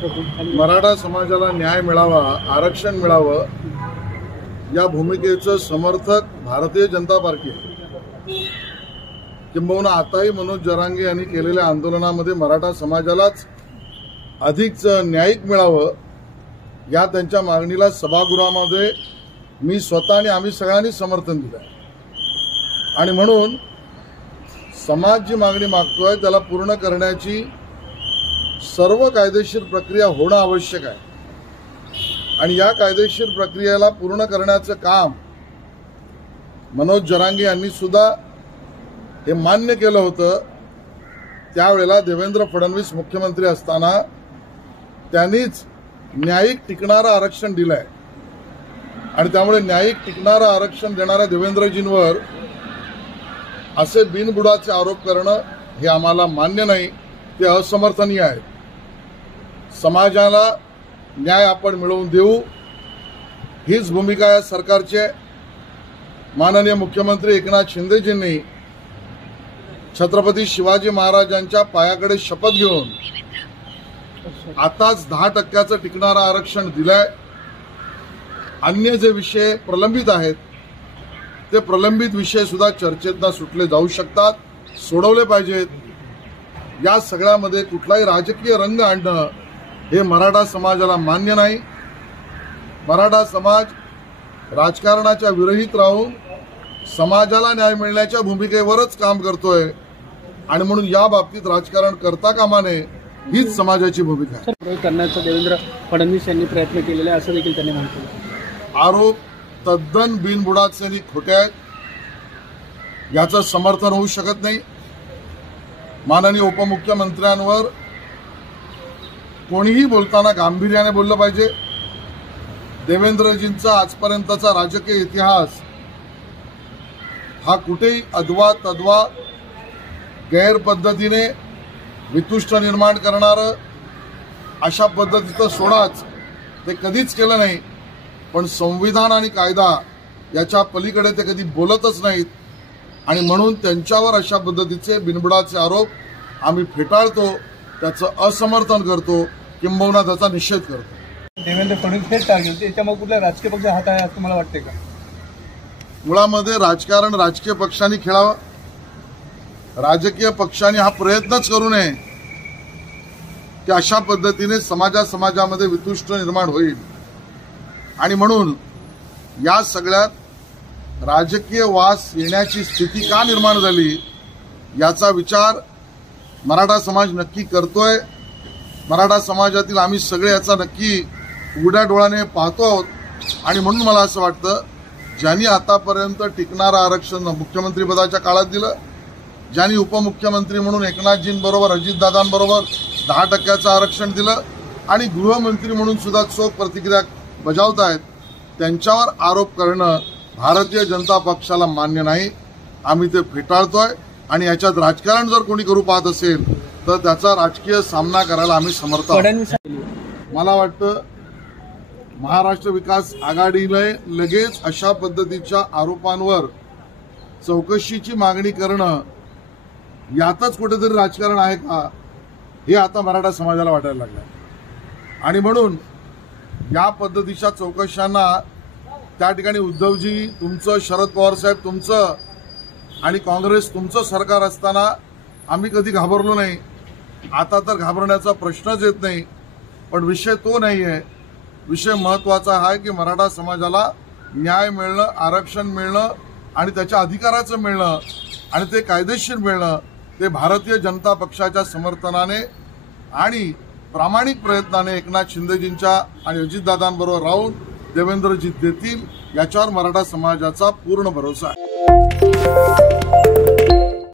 मराठा समाजाला न्याय मिळावा, आरक्षण मिळावं या भूमिकेचं समर्थक भारतीय जनता पार्टी आहे। किंबहुना आताही मनोज जरांगे यांनी केलेल्या आंदोलनामध्ये मराठा समाजालाच अधिक न्यायिक मिळावं या त्यांच्या मागणीला सभागृहामध्ये मी स्वतः आणि आम्ही सगळ्यांनी समर्थन दिलं आणि म्हणून समाज जी मागणी मागतोय त्याला पूर्ण करण्याची सर्व कायदेशीर प्रक्रिया होणं आवश्यक आहे आणि या कायदेशीर प्रक्रियेला पूर्ण करण्याचं काम मनोज जरांगे यांनी सुद्धा हे मान्य केलं होतं। त्यावेळेला देवेंद्र फडणवीस मुख्यमंत्री असताना त्यांनीच न्यायिक टिकणारं आरक्षण दिलंय आणि त्यामुळे न्यायिक समाजाला आरक्षण देणाऱ्या देवेंद्रजींवर असे बिनबुडाचे आरोप करणं हे आम्हाला मान्य नाही, ते असमर्थनीय आहे। समाजाला न्याय आपण मिळवून देऊ हीच भूमिका या सरकारची। माननीय मुख्यमंत्री एकनाथ शिंदेजींनी छत्रपती शिवाजी महाराजांच्या पायाकडे शपथ घेऊन आताच 10% टिकणारं आरक्षण दिलंय। अन्य जे विषय प्रलंबित आहेत ते प्रलंबित विषय सुद्धा चर्चेतनं सुटले जाऊ शकतात, सोडवले पाहिजेत। या सगळ्यामध्ये कुठलाही राजकीय रंग आणणं हे मराठा समाजाला मान्य नाही। मराठा समाज राजकारणाच्या विरहित राहून समाजाला न्याय मिळण्याच्या भूमिकेवरच काम करतोय आणि म्हणून या बाबतीत राजकारण करता कामा नये हीच समाजाची भूमिका आहे। करण्याचा देवेंद्र फडणवीस यांनी प्रयत्न केलेला आहे असं देखील त्यांनी म्हटलं। आरोप तद्दन बिनबुडाचे आणि खोटे आहेत, याचं समर्थन होऊ शकत नाही। माननीय उपमुख्यमंत्र्यांवर कोणीही बोलताना गांभीर्याने बोललं पाहिजे। देवेंद्रजींचा आजपर्यंतचा राजकीय इतिहास हा कुठेही अद्वा तद्वा गैर पद्धतीने वितुष्ट निर्माण करणारं अशा पद्धतीचं सोडाच ते कधीच केलं नाही, पण संविधान आणि कायदा याच्या पलीकडे ते कधी बोलतच नाहीत आणि म्हणून त्यांच्यावर अशा पद्धतीचे बिनबुडाचे आरोप आम्ही फेटाळतो, त्याचं असमर्थन करतो, किंबहुना त्याचा निषेध करतो। देवेंद्र फडणवीस हेच टार्गेट त्याच्यामुळे कुठल्या राजकीय पक्ष हात आहे असं मला वाटते का? मुळामध्ये राजकारण राजकीय पक्षांनी खेळावं, राजकीय पक्षांनी हा प्रयत्नच करू नये की अशा पद्धतीने समाजामध्ये वितुष्ट निर्माण होईल आणि म्हणून या सगळ्यात राजकीय वास येण्याची स्थिती का निर्माण झाली याचा विचार मराठा समाज नक्की करतोय। मराठा समाजातील आम्ही सगळे याचा नक्की उघड्या डोळ्याने पाहतो आहोत आणि म्हणून मला असं वाटतं ज्यांनी आतापर्यंत टिकणारं आरक्षण मुख्यमंत्रीपदाच्या काळात दिलं, ज्यांनी उपमुख्यमंत्री म्हणून एकनाथजींबरोबर अजितदादांबरोबर 10% आरक्षण दिलं आणि गृहमंत्री म्हणून सुद्धा चोख प्रतिक्रिया बजावत आहेत, त्यांच्यावर आरोप करणं भारतीय जनता पक्षाला मान्य नाही। आम्ही ते फेटाळतोय आणि याच्यात राजकारण जर कोणी करू पाहत असेल तर त्याचा राजकीय सामना करायला आम्ही समर्थ आहोत। मला वाटतं महाराष्ट्र विकास आघाडीला लगेच अशा पद्धतीच्या आरोपांवर चौकशीची मागणी करणं यातच कुठेतरी राजकारण आहे का हे आता मराठा समाजाला वाटायला लागलं आणि म्हणून या पद्धतीच्या चौकशांना त्या ठिकाणी उद्धवजी तुमचं, शरद पवार साहेब तुमचं आणि काँग्रेस तुमचं सरकार असताना आम्ही कधी घाबरलो नाही। आता तर घाबरण्याचा प्रश्नच येत नाही, पण विषय तो नाही आहे। विषय महत्त्वाचा आहे की मराठा समाजाला न्याय मिळणं, आरक्षण मिळणं आणि त्याच्या अधिकाराचं मिळणं आणि ते कायदेशीर मिळणं ते भारतीय जनता पक्षाच्या समर्थनाने आणि प्रामाणिक प्रयत्नाने एकनाथ शिंदेजींच्या आणि अजितदादांबरोबर राहून देवेंद्रजी देतील याच्यावर मराठा समाजाचा पूर्ण भरोसा आहे।